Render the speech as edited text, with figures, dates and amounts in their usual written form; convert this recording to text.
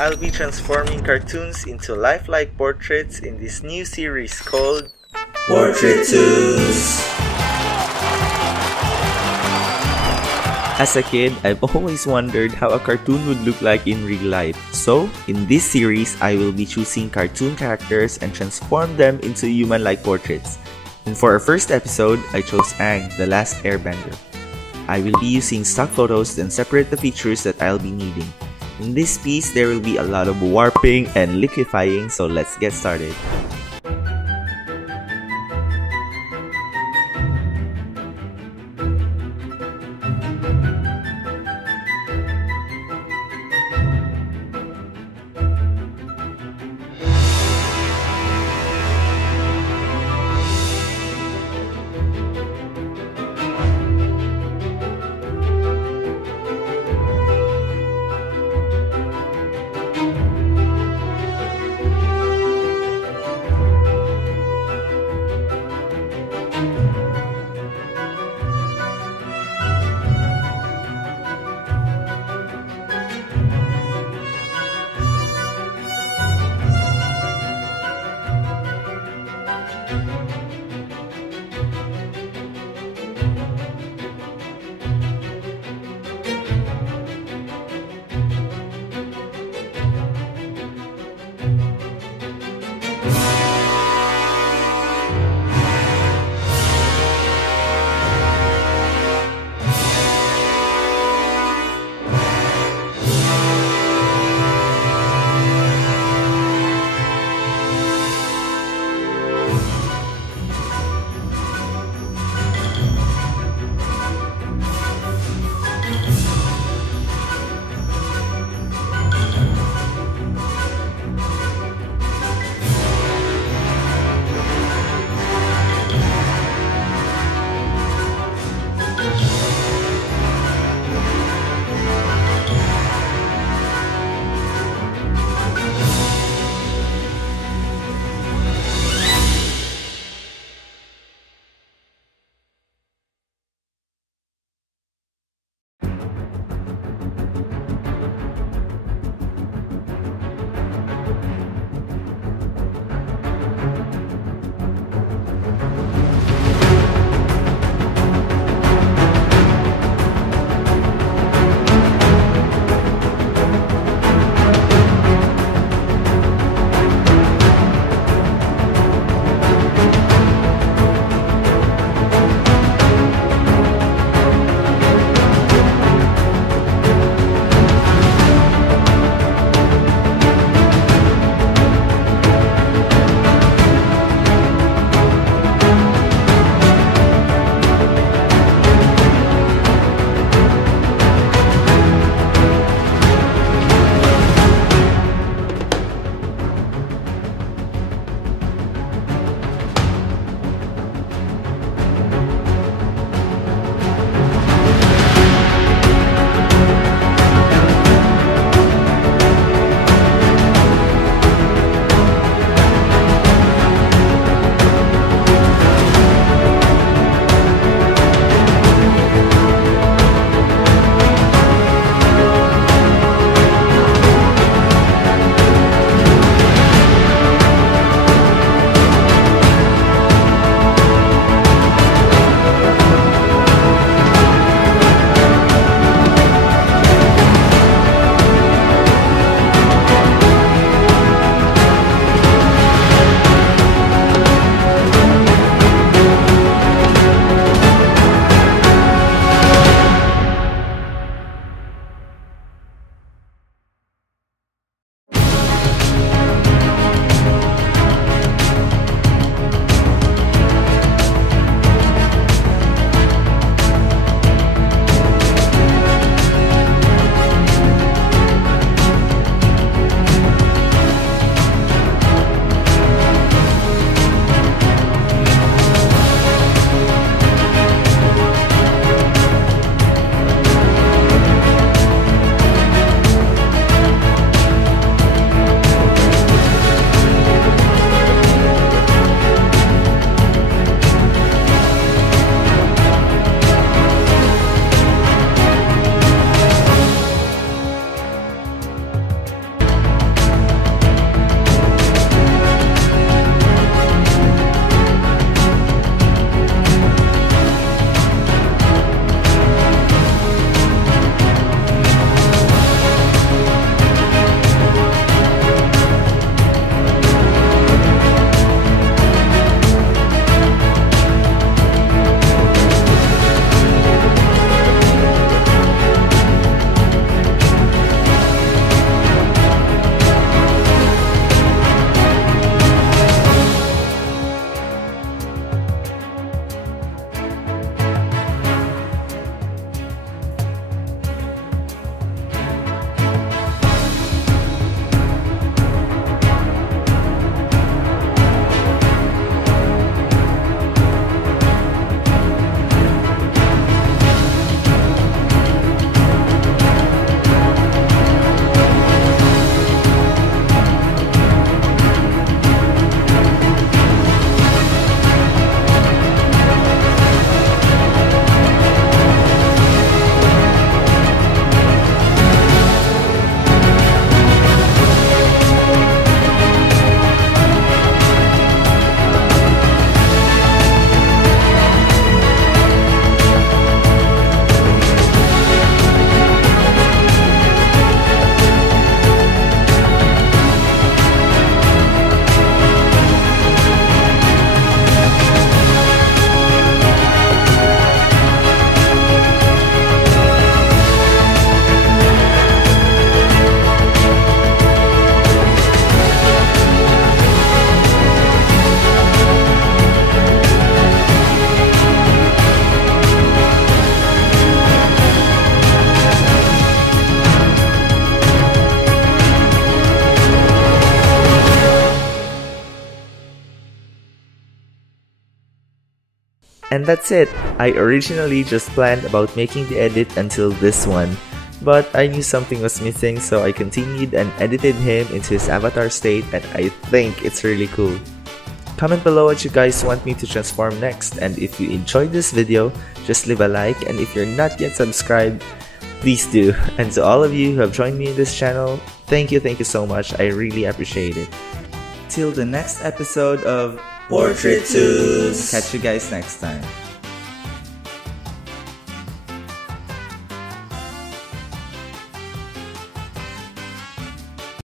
I'll be transforming cartoons into lifelike portraits in this new series called Portraitoons! As a kid, I've always wondered how a cartoon would look like in real life. So, in this series, I will be choosing cartoon characters and transform them into human-like portraits. And for our first episode, I chose Aang, the Last Airbender. I will be using stock photos and separate the features that I'll be needing. In this piece, there will be a lot of warping and liquefying, so let's get started. And that's it. I originally just planned about making the edit until this one, but I knew something was missing, so I continued and edited him into his avatar state, and I think it's really cool. Comment below what you guys want me to transform next, and if you enjoyed this video, just leave a like, and if you're not yet subscribed, please do. And to all of you who have joined me in this channel, thank you so much. I really appreciate it. Till the next episode of Portraitoons. Catch you guys next time.